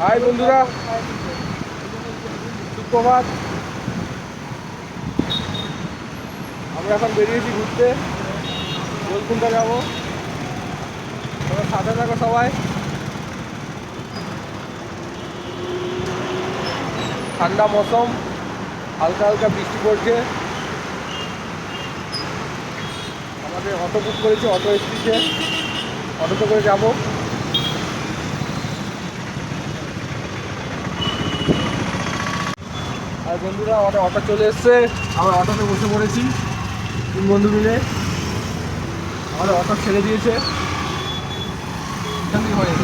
High বন্ধুরা, সুপ্রভাত। আমরা এখন বেরিয়েছি ঘুরতে, গোলকুন্ডা যাবো। তোমরা সাথে থাকো সবাই। ঠান্ডা মৌসুম, হালকা হালকা বৃষ্টি পড়ছে। আমাদের অটো বুক করেছি, অটো এসেছে, অটোতে করে যাবো। আর বন্ধুরা, আমাদের অটো চলে এসছে, আমরা অটোতে বসে পড়েছি 3 বন্ধু মিলে। আমাদের অটো ছেড়ে দিয়েছে, এখান থেকে হয়ে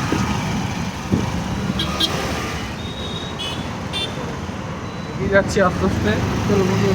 এগিয়ে যাচ্ছি আস্তে আস্তে। চলো বন্ধু।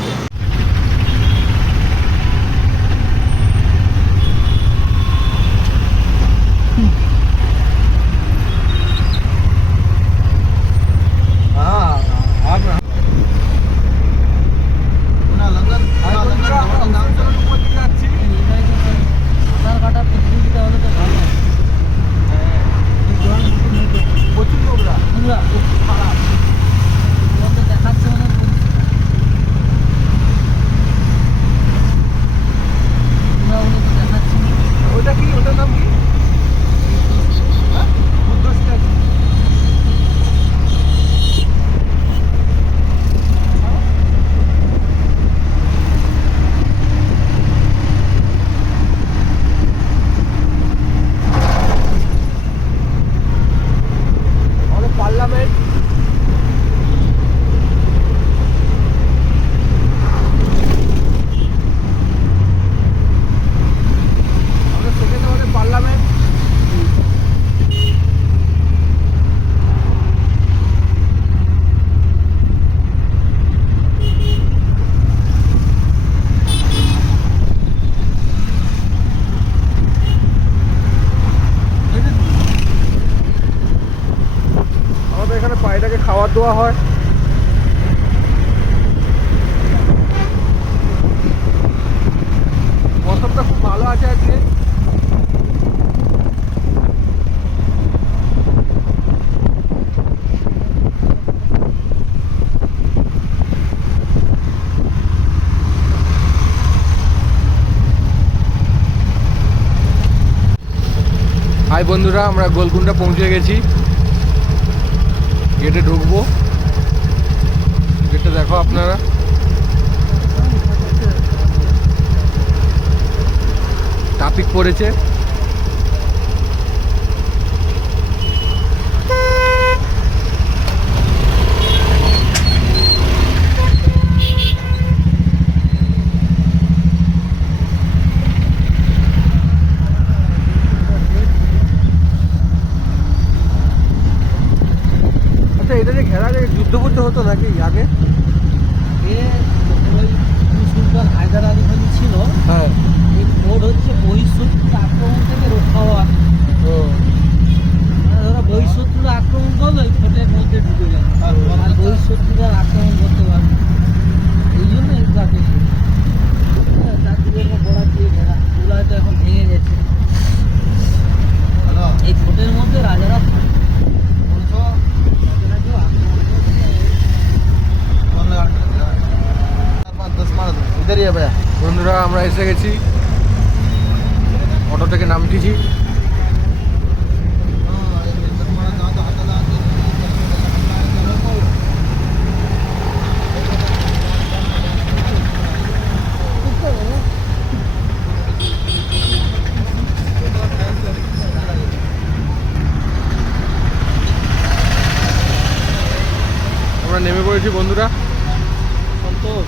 পায়রাকে খাবার দেওয়া হয়। মৌসুমটা খুব ভালো আছে আজকে। হাই বন্ধুরা, আমরা গোলকুন্ডা পৌঁছে গেছি। গেটে ঢুকবো, গেটে দেখো আপনারা। ট্রাফিক পড়েছে। এটা যে ঘেরা যুদ্ধ করতে হতো নাকি আগে? সুলতান হায়দার আলী খালি ছিল। হ্যাঁ, এই মোড় হচ্ছে বহিঃশত্রুর আক্রমণ থেকে রক্ষা হওয়া। ওরা বহিঃশত্রুরা আক্রমণ করলো, এই ফোটের মধ্যে ঢুকে গেল, আর বহিঃশত্রুরা আক্রমণ করতে পারবে। এই জন্য এই গাছে চারদিকে গোড়া দিয়ে ঘেরা, ওগুলো হয়তো এখন ভেঙে গেছে। এই ফোটের মধ্যে রাজারা বন্ধুরা, আমরা এসে গেছি, অটো থেকে নামতেছি। আমরা নেমে পড়েছি বন্ধুরা। সন্তোষ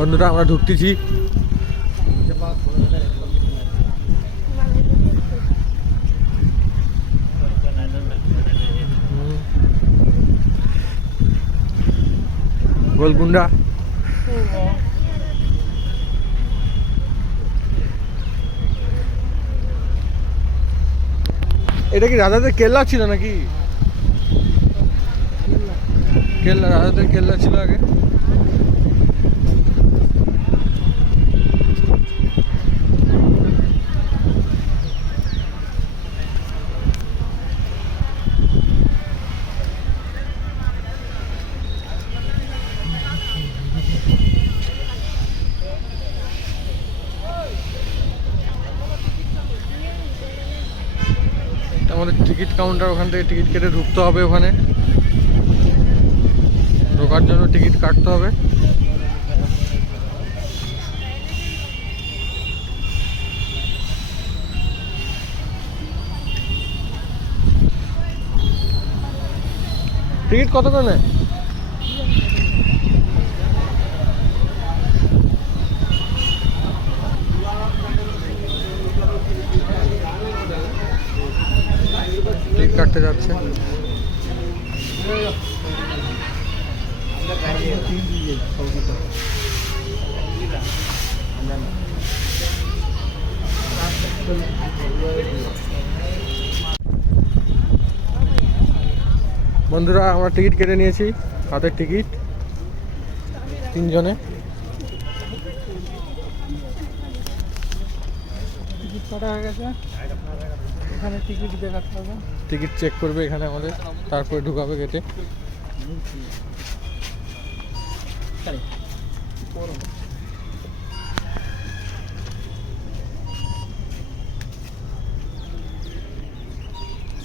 বন্ধুরা, আমরা ঢুকতেছি। গোলকুন্ডা। এটা কি রাজাদের কেল্লা ছিল নাকি? কেল্লা, রাজাদের কেল্লা ছিল আগে। আমাদের টিকিট কাউন্টার, ওখান থেকে টিকিট কেটে ঢুকতে হবে। ওখানে ঢোকার জন্য টিকিট কাটতে হবে। টিকিট কত করে নেয়? টিকিট কাটতে যাচ্ছে। বন্ধুরা আমরা টিকিট কেটে নিয়েছি, হাতের টিকিট 3 জনে। টিকিট কাটা হয়ে গেছে, এখানে টিকিট দেখাতে হবে। টিকিট চেক করবে এখানে আমাদের, তারপরে ঢুকাবে গেটে।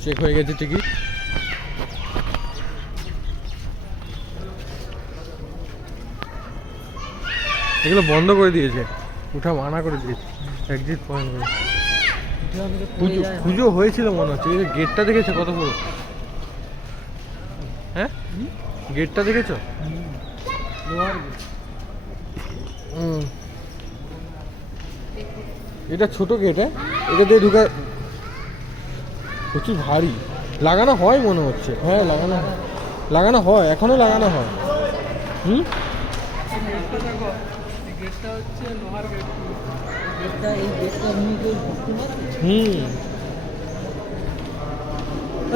চেক হয়ে গেছে টিকিট। এগুলো বন্ধ করে দিয়েছে, উঠা মানা করে দিয়েছে এক্সিট পয়েন্ট করে। পুজো হয়েছিল মনে হচ্ছে। এই গেটটা দেখেছো কত বড়? হ্যাঁ গেটটা দেখেছো? এটা ছোট গেট, হ্যাঁ এটা দিয়ে ঢুকা প্রচুর ভারী। লাগানো হয় মনে হচ্ছে, হ্যাঁ লাগানো হয়, এখনো লাগানো হয়।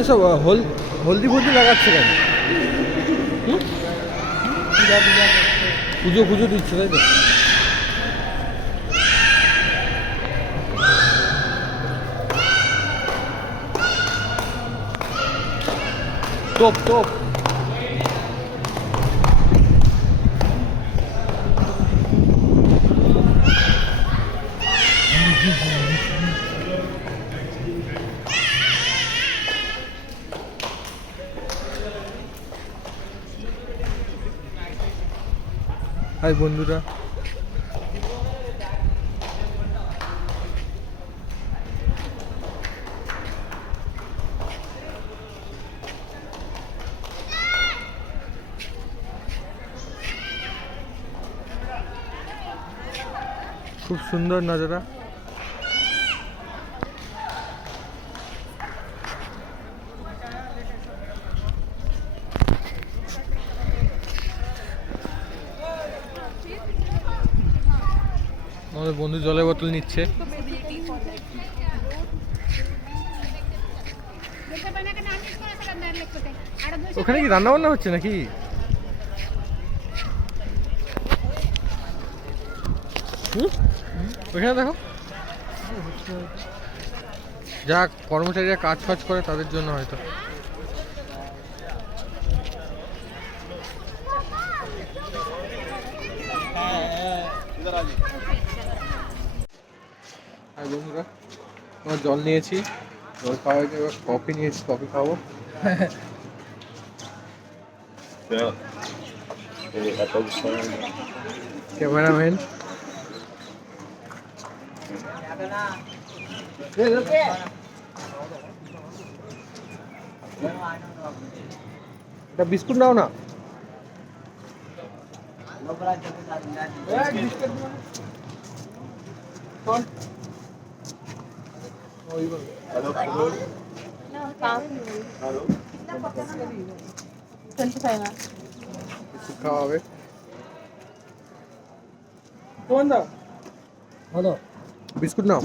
সব হলদি ফলদি লাগাচ্ছে কেন? পুজো দিচ্ছে তাই তো। তোপ হাই বন্ধুরা, খুব সুন্দর নজারা। আমাদের বন্ধু জলের বোতল নিচ্ছে। ওখানে কি রান্না বান্না হচ্ছে নাকি? ওখানে দেখো, যা কর্মচারীরা কাজ ফাজ করে তাদের জন্য হয়তো। আর বন্ধুরা আমরা জল নিয়েছি, জল খাওয়া হয়েছে, এবার কফি নিয়েছি, কফি খাবো। ক্যামেরাম্যান এটা বিস্কুট নাও না। খাওয়া হবে। ভালো বিস্কুট নাও।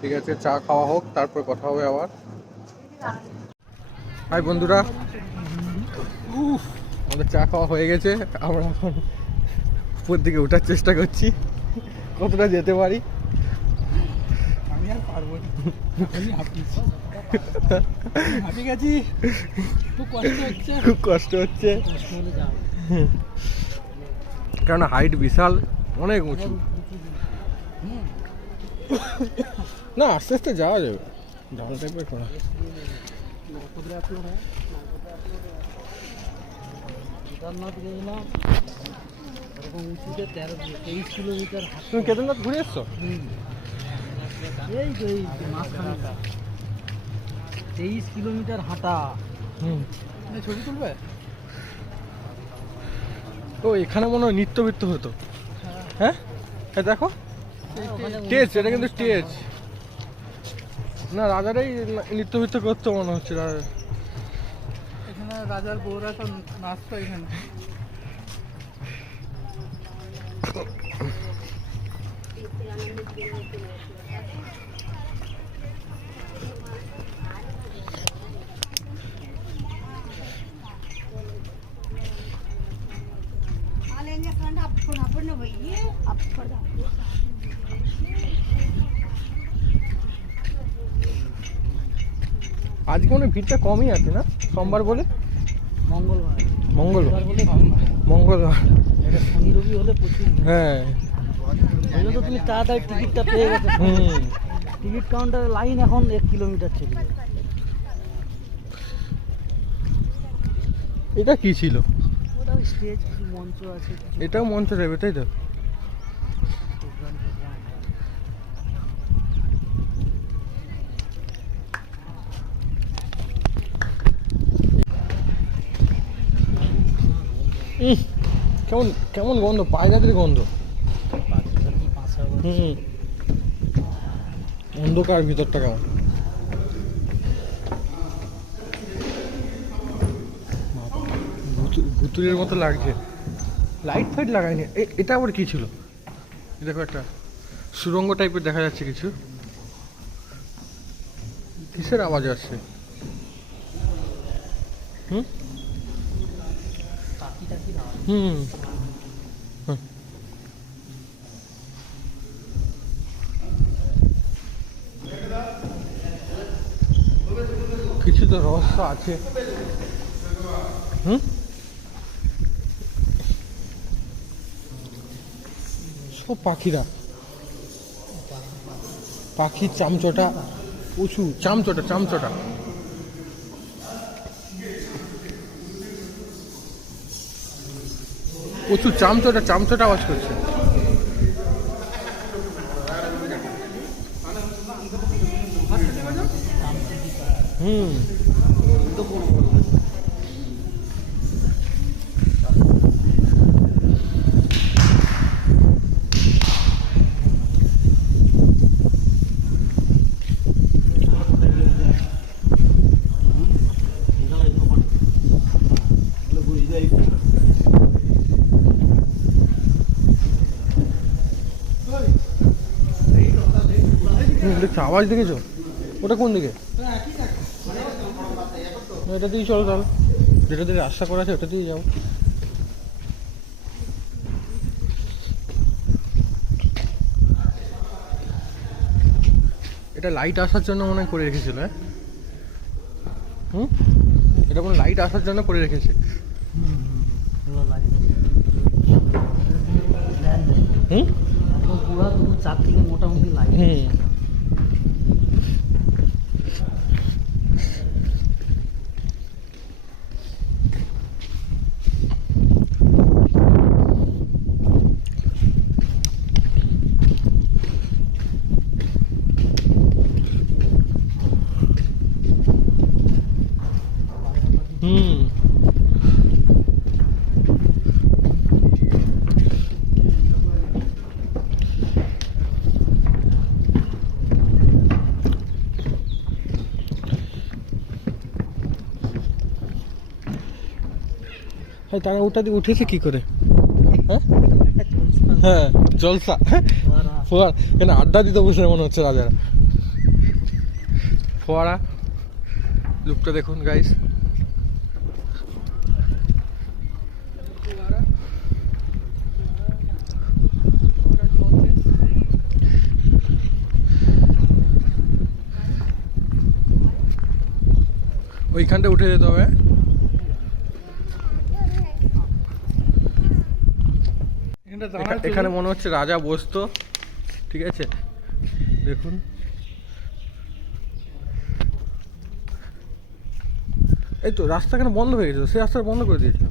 ঠিক আছে, চা খাওয়া হোক, তারপর কথা হবে আবার। হাই বন্ধুরা, আমাদের চা খাওয়া হয়ে গেছে। আমরা এখন উপর দিকে ওঠার চেষ্টা করছি, কতটা যেতে পারি। আমি আর পারবো না, আমি হাঁপি গেছি, খুব কষ্ট হচ্ছে। কারণ হাইট বিশাল, অনেক উঁচু। না আস্তে আস্তে যাওয়া যাবে, ঢাল টাইপের করা। কেদারনাথ গেছিলাম এরকম উঁচুতে 23 কিলোমিটার হাঁটা। তুমি কেদারনাথ ঘুরে এসছো? এই তো এই মাঝখানে 23 কিলোমিটার হাঁটা। ছবি তুলবে? ও এখানে মনে হয় নৃত্যবিত্ত হতো। হ্যাঁ দেখো স্টেজ, এটা কিন্তু স্টেজ না, রাজারাই নৃত্যবিত্ত করতো মনে হচ্ছে। এখানে রাজার বউরা সব নাচতো এখানে। আজকে মনে হয় ভিড়টা কমই আছে না, সোমবার বলে? মঙ্গলবার মঙ্গলবার বলে মঙ্গলবার এটা শনি রবি হলে প্রচুর ভিড়। হ্যাঁ। ওই জন্য তুমি তাড়াতাড়ি টিকিটটা পেয়ে গেছো। টিকিট কাউন্টারের লাইন এখন 1 কিলোমিটার চলে যায়। এটা কি ছিল? ওটা স্টেজ, কিছু মঞ্চ আছে, কিছু এটাও মঞ্চ যাবে তাই তো? প্রোগ্রাম টোগ্রাম হয়। কেমন কেমন গন্ধ, পায়রাদের গন্ধ। পাখিটার কি পাঁচা বলছে? অন্ধকার ভিতরটা কেমন। ভুতুরের মতো লাগছে। লাইট ফাইট লাগায়নি। এটা আবার কি ছিল? দেখো একটা সুরঙ্গ টাইপের দেখা যাচ্ছে কিছু। কিসের আওয়াজ আসছে? পাখি টাকির আওয়াজ। কিছু তো রহস্য আছে। সব পাখিরা, পাখির চামচটা উঁচু, চামচটা প্রচুর চামচটা আওয়াজ করছে। আওয়াজ দেখেছো? ওটা কোন দিকে? এটা দিয়েই চলো তাহলে, যেটা দিয়ে রাস্তা করা আছে ওটা দিয়ে যাবো। এটা লাইট আসার জন্য মনে হয় করে রেখেছিল। এটা কোনো লাইট আসার জন্য করে রেখেছে। পুরা তুমি চারদিকে মোটামুটি লাইট। তারা ওটা দিয়ে উঠেছে কি করে? হ্যাঁ জলসা, ফোয়ারা। এখানে আড্ডা দিতে বসে মনে হচ্ছে রাজারা। ফোয়ারা লুকটা দেখুন গাইস। ওইখানটা উঠে যেতে হবে। এখানে মনে হচ্ছে রাজা বসতো, ঠিক আছে দেখুন। এই তো রাস্তা কেন বন্ধ হয়ে গেছে, সেই রাস্তাটা বন্ধ করে দিয়েছে।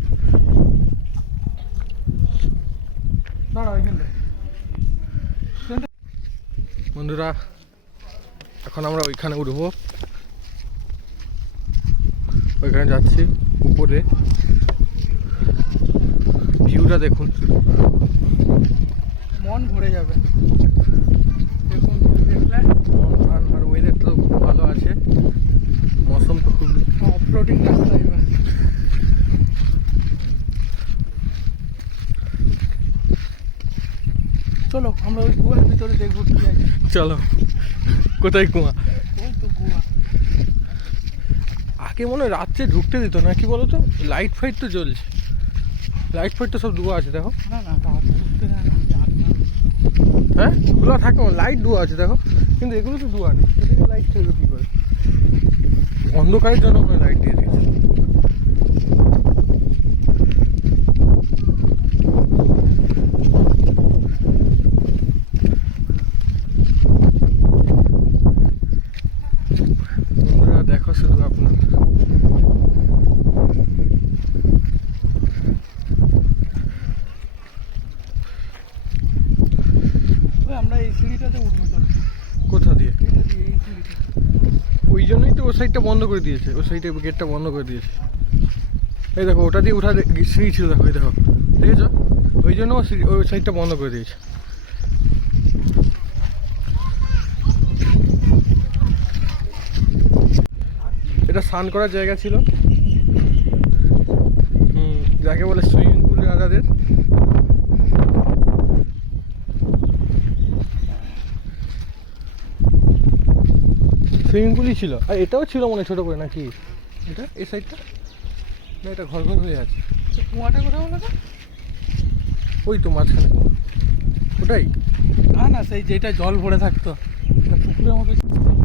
বন্ধুরা এখন আমরা ওইখানে উঠবো, ওইখানে যাচ্ছি উপরে, ভিউটা দেখুন, মন ভরে যাবে দেখুন দেখলে। আর ওয়েদারটা খুব ভালো আছে, মৌসুম তো খুব অফরোডিং রাস্তা এবার। চলো আমরা ওই কুয়ার ভিতরে দেখবো কি আছে। চলো, কোথায় কুয়া? ওই তো কুয়া। আগে মনে হয় রাত্রে ঢুকতে দিত না, কি বলতো, লাইট ফাইট তো জ্বলছে, লাইট ফাইট তো সব ধোয়া আছে দেখো। না না রাত ঢুকতে দেয় না, হ্যাঁ খোলা থাকে, লাইট ধোয়া আছে দেখো, কিন্তু এগুলো তো ধোয়া নেই, এদিকে লাইট থাকবে কী করে? অন্ধকারের জন্য ওখানে লাইট দিয়ে দিয়েছে। বন্ধুরা দেখো শুধু আপনার, আমরা এই সিঁড়িটাতে উঠবো। চলো কোথা দিয়ে? এটা দিয়ে এই সিঁড়িটা। ওই জন্যই তো ওই সাইডটা বন্ধ করে দিয়েছে, ওই সাইডে গেটটা বন্ধ করে দিয়েছে। এই দেখো ওটা দিয়ে উঠা সিঁড়ি ছিল, দেখো এই দেখো, দেখেছো? ওই জন্য ওই সাইডটা বন্ধ করে দিয়েছে। এটা স্নান করার জায়গা ছিল, যাকে বলে সুইমিং পুল রাজাদের। সুইমিং পুলই ছিল, আর এটাও ছিল মনে হয় ছোটো করে, নাকি এটা এই সাইডটা? না এটা ঘর ঘর হয়ে আছে। কুয়াটা কোথাও বলো তো? ওই তো মাঝখানে ওটাই। না না, সেই যেটা জল ভরে থাকতো পুকুরের মতো,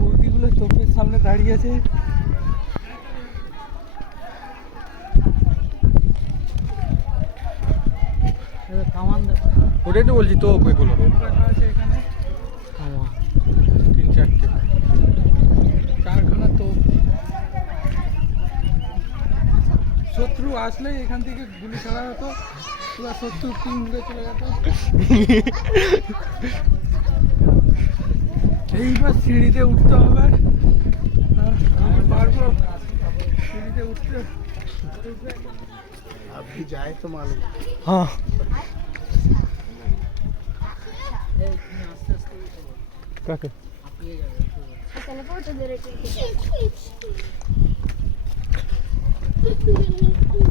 বৌদিগুলো চোখের সামনে দাঁড়িয়ে আছে। কামান ওটাই তো বলছি তো, ওইগুলো আছে এখানে 3-4টে, 4খানা। তো শত্রু আসলে এখান থেকে গুলি ছাড়া হতো, পুরো শত্রু টিম উড়ে চলে যেত। এইবার সিঁড়িতে উঠতে হবে, আর আমি পারবো সিঁড়িতে উঠতে। আপনি যায় তো মালুম। হ্যাঁ কাকে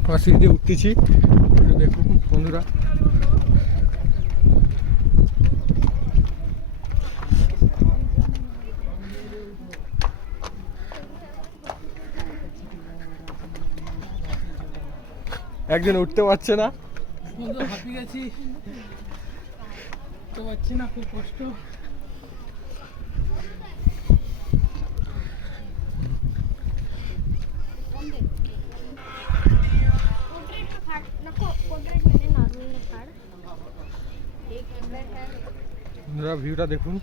আমরা সিঁড়িতে উঠতেছি, দেখুন বন্ধুরা। একজন উঠতে পারছে না, বন্ধু হাঁপিয়ে গেছি, উঠতে পারছি না, খুব কষ্ট। বন্ধুরা ভিউটা দেখুন,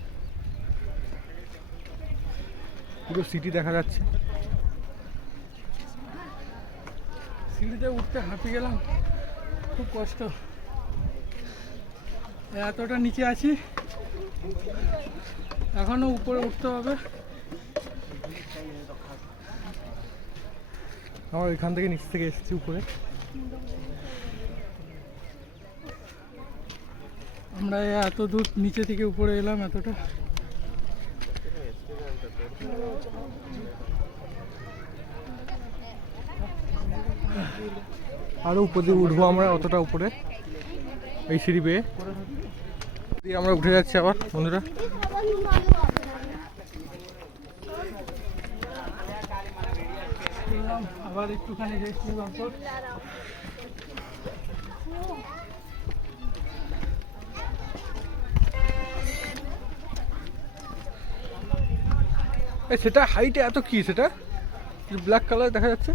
পুরো সিটি দেখা যাচ্ছে। সিঁড়িতে উঠতে হাঁপিয়ে গেলাম, খুব কষ্ট। এতটা নিচে আছি, এখনো উপরে উঠতে হবে। আমার ওইখান থেকে নিচ থেকে এসেছি উপরে। আমরা এত দূর নিচে থেকে উপরে এলাম, এতটা। আরো উপর দিয়ে উঠবো আমরা, অতটা উপরে এই সিঁড়ি বেয়ে দিয়ে আমরা উঠে যাচ্ছি আবার বন্ধুরা। আবার একটুখানি রেস্ট নিলাম। সেটা হাইটে এত কি, সেটা ব্ল্যাক কালার দেখা যাচ্ছে।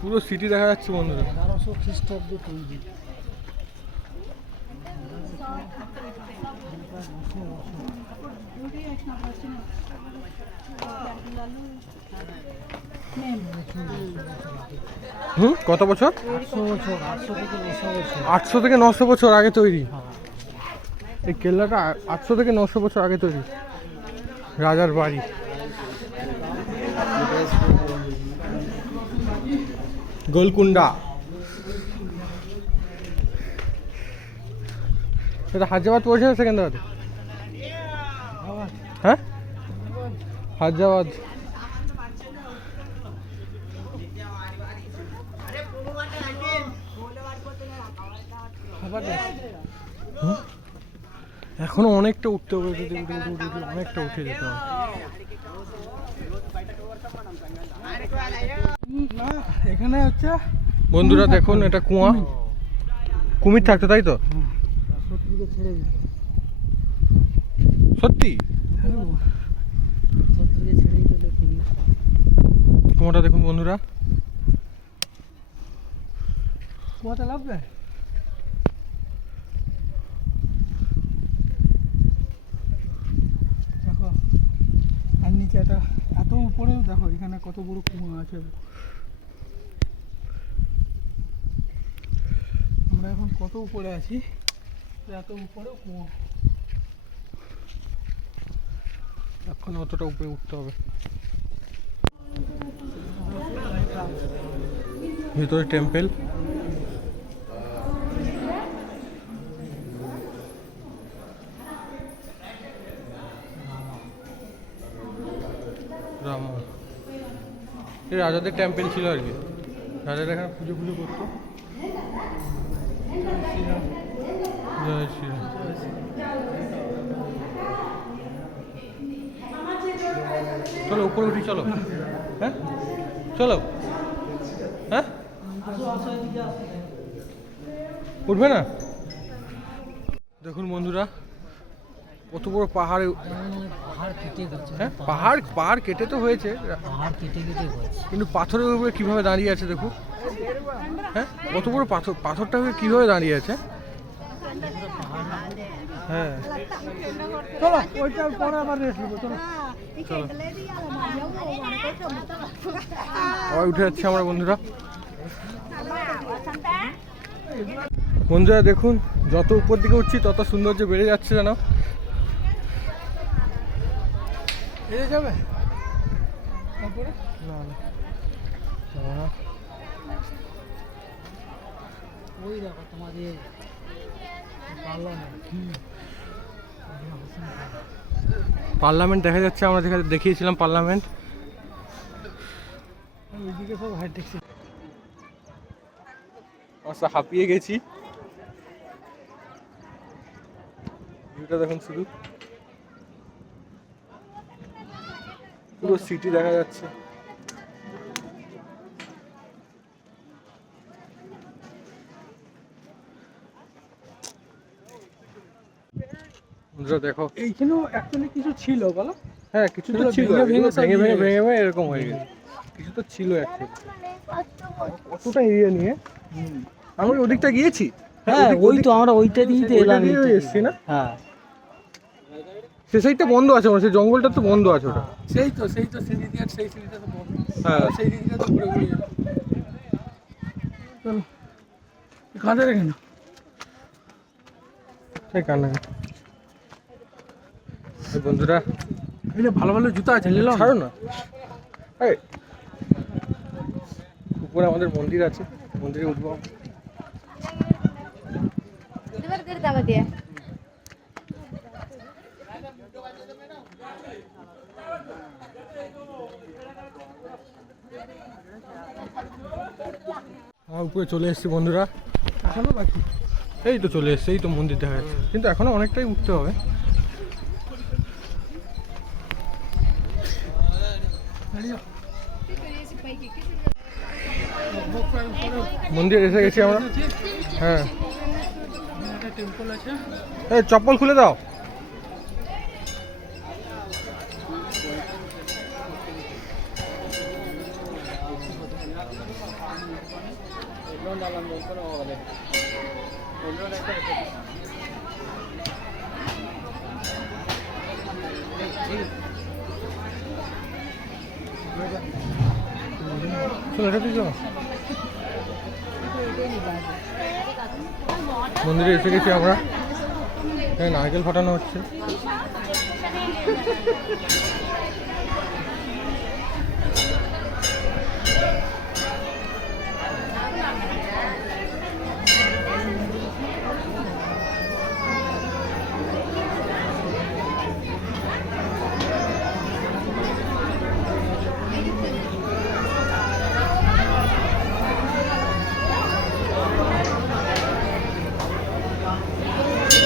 পুরো সিটি দেখা যাচ্ছে বন্ধুরা। 1200 খ্রিস্টাব্দে তৈরি। কত বছর? 800 বছর, 800 থেকে 900 বছর। 800 থেকে 900 বছর আগে তৈরি। এই কেল্লাটা 800 থেকে 900 বছর আগে তৈরি। রাজার বাড়ি। গোলকুন্ডা। এটা হায়দ্রাবাদ পড়েছে না সেকেন্দ্রাবাদে? হ্যাঁ, হায়দ্রাবাদ। এখনো অনেকটা উঠতে হবে, যদি উঠে উঠে উঠে উঠে অনেকটা উঠে যেতে হবে। এখানে হচ্ছে বন্ধুরা দেখুন, এটা কুয়া, কুমির থাকতো তাই তো? সত্যিকে ছেড়ে দিত। সত্যি? সত্যিকে ছেড়ে দিলে কুমির। কুয়াটা দেখুন বন্ধুরা। কুয়াতে লাগবে? দেখো, আর নিচে একটা এত উপরেও দেখো এখানে কত বড় কুয়া আছে। আমরা এখন কত উপরে আছি, এত উপরেও কুয়া। এখন অতটা উপরে উঠতে হবে। ভিতরে টেম্পেল। রামা, এই রাজাদের টেম্পেল ছিল আর কি। রাজারা এখানে পুজো পুজো করতো। জয় শ্রীরাম। চলো উপরে উঠি, চলো। হ্যাঁ চলো। হ্যাঁ উঠবে না? দেখুন বন্ধুরা, কত বড় পাহাড়। পাহাড় কেটে গেছে। হ্যাঁ, পাহাড় কেটে তো হয়েছে, পাহাড় কেটে কেটে গেছে। কিন্তু পাথরের উপরে কিভাবে দাঁড়িয়ে আছে দেখুন। হ্যাঁ, কত বড় পাথরটা কিভাবে দাঁড়িয়ে আছে। হ্যাঁ চলো ওইটার পরে আবার রেস্ট নেবো। চলো চলো, আবার উঠে যাচ্ছি আমরা বন্ধুরা। বন্ধুরা দেখুন, যত উপর দিকে উঠছি তত সৌন্দর্য বেড়ে যাচ্ছে যেন। এড়ে যাবে না না, ওই দেখো তোমাদের পার্লামেন্ট দেখা যাচ্ছে। আমরা যেখানে দেখিয়েছিলাম পার্লামেন্ট, ওইদিকে সব হাইট দেখছি। আমরা হাঁপিয়ে গেছি। ভিউটা দেখুন, শুধু পুরো সিটি দেখা যাচ্ছে। দেখো, এইখানেও অ্যাকচুয়ালি কিছু ছিল বলো। হ্যাঁ কিছু তো ছিল, ভেঙে ভেঙে ভেঙে ভেঙে এরকম হয়ে গেছে। কিছু তো ছিল অ্যাকচুয়ালি। কতটা এরিয়া নিয়ে আমরা ওদিকটা গিয়েছি। হ্যাঁ ওই তো আমরা ওইটা দিয়ে তো এলাম। এসছি না? হ্যাঁ সে সাইডটা বন্ধ আছে, সেই জঙ্গলটা তো বন্ধ আছে ওটা। সেই তো সিঁড়ি দিয়ে, সেই সিঁড়িটা তো বন্ধ। হ্যাঁ সেই দিকটা তো ঘুরে ঘুরে যাবে। চলো কাঁধে রেখে না। সেই কান্না। বন্ধুরা এখানে ভালো ভালো জুতা আছে, নিলাম। ছাড়ো না। এই উপরে আমাদের মন্দির আছে, মন্দিরে উঠবো। উপরে চলে এসেছি বন্ধুরা। এখনো বাকি। এই তো চলে এসছে, এই তো মন্দির দেখা যাচ্ছে, কিন্তু এখনো অনেকটাই উঠতে হবে। মন্দির এসে গেছি আমরা। হ্যাঁ একটা টেম্পল আছে। এই চপ্পল খুলে দাও। মন্দিরে এসে গেছি আমরা। এখানে নারকেল ফাটানো হচ্ছে।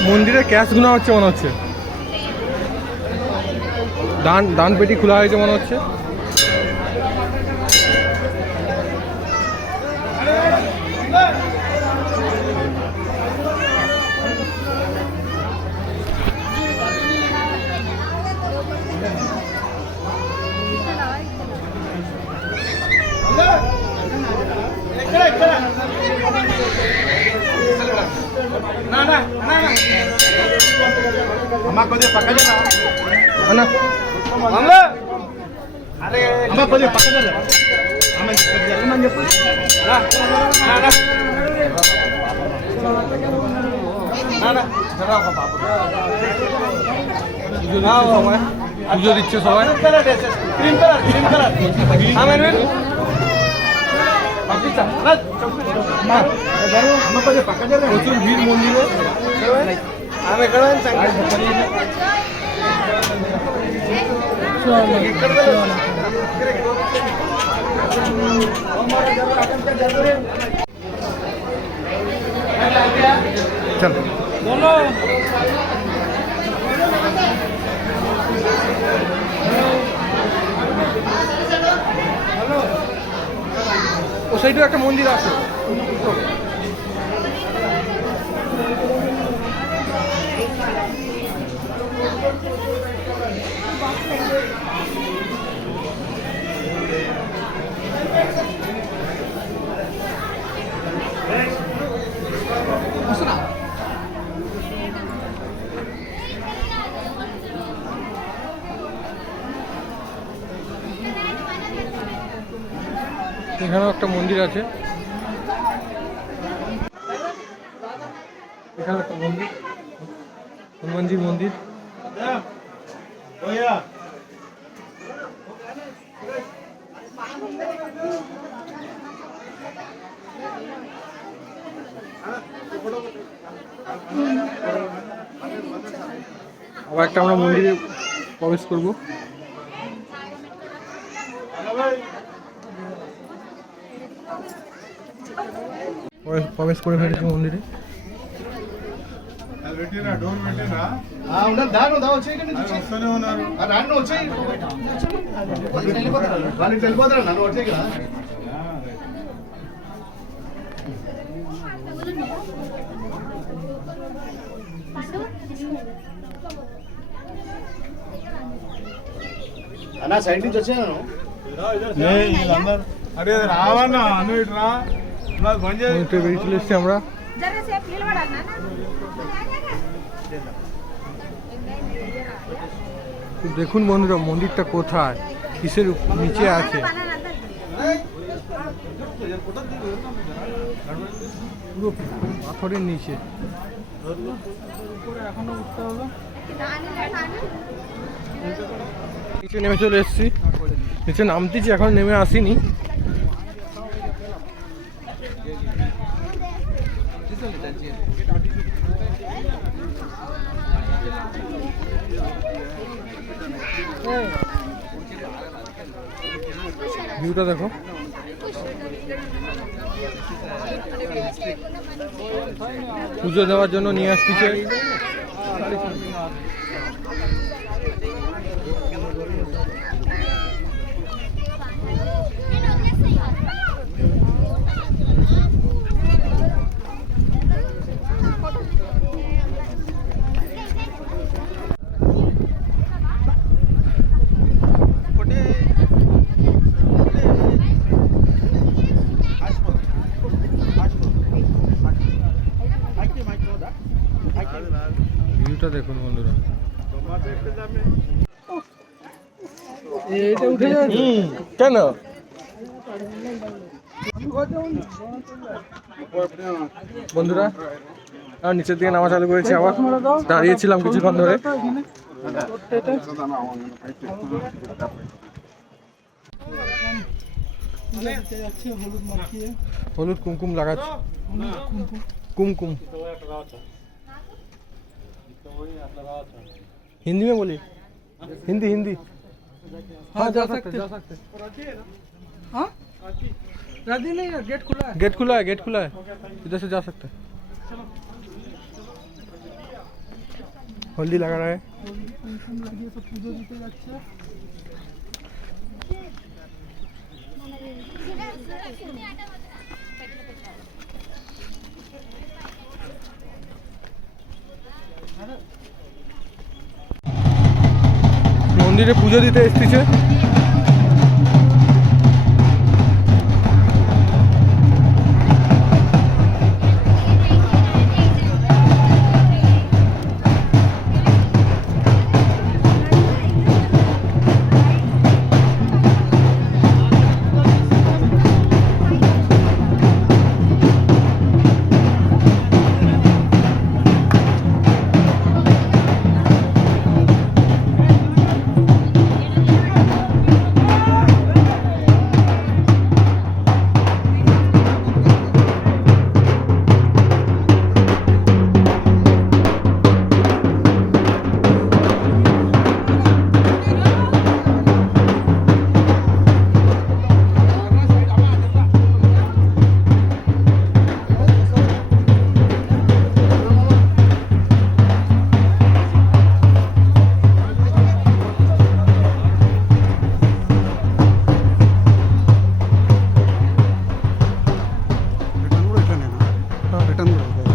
মন্দিরে ক্যাশ গুনা হচ্ছে মনে হচ্ছে। দান পেটি খোলা হয়েছে মনে হচ্ছে। అమ్మా కొద్దిగా పక్కన అన్నా అరే అమ్మా కొద్దిగా పక్కన అమ్మ జరగమని చెప్పు পুজো দিচ্ছে সবাই। ক্রিম কালার প্রচুর ভিড় মন্দিরে। চল ও সাইডেও একটা মন্দির আছে। এখানেও একটা মন্দির আছে। এখানে একটা মন্দির, হনুমানজির মন্দির। আবার একটা আমরা মন্দিরে প্রবেশ করব। প্রবেশ করে ফেলেছি মন্দিরে। అన్నా సైడ్ నుంచి వచ్చాను అరే రావన్నా అను ఇటు రా బంద్ చేయి বেরিয়ে চলে এসছি আমরা। দেখুন বন্ধুরা মন্দিরটা কোথায়, কিসের নিচে আছে। পুরো পাথরের নিচে। নিচে নেমে চলে এসছি। নিচে নামতেছি, এখন নেমে আসিনি। ভিউটা দেখো। পুজো দেওয়ার জন্য নিয়ে আসতেছে। কেন? বন্ধুরা আর নিচের দিকে নামা চালু করেছি, আবার দাঁড়িয়েছিলাম কিছুক্ষণ ধরে। হলুদ কুমকুম লাগাচ্ছে, कुमकुम हिंदी में बोलिए, हिंदी हिंदी। हाँ जा सकते हाँ राजी नहीं है, गेट खुला है, गेट खुला है, गेट खुला है, इधर से जा सकते हैं। हल्दी लगा रहा है। মন্দিরে পুজো দিতে এসেছে। रिटर्न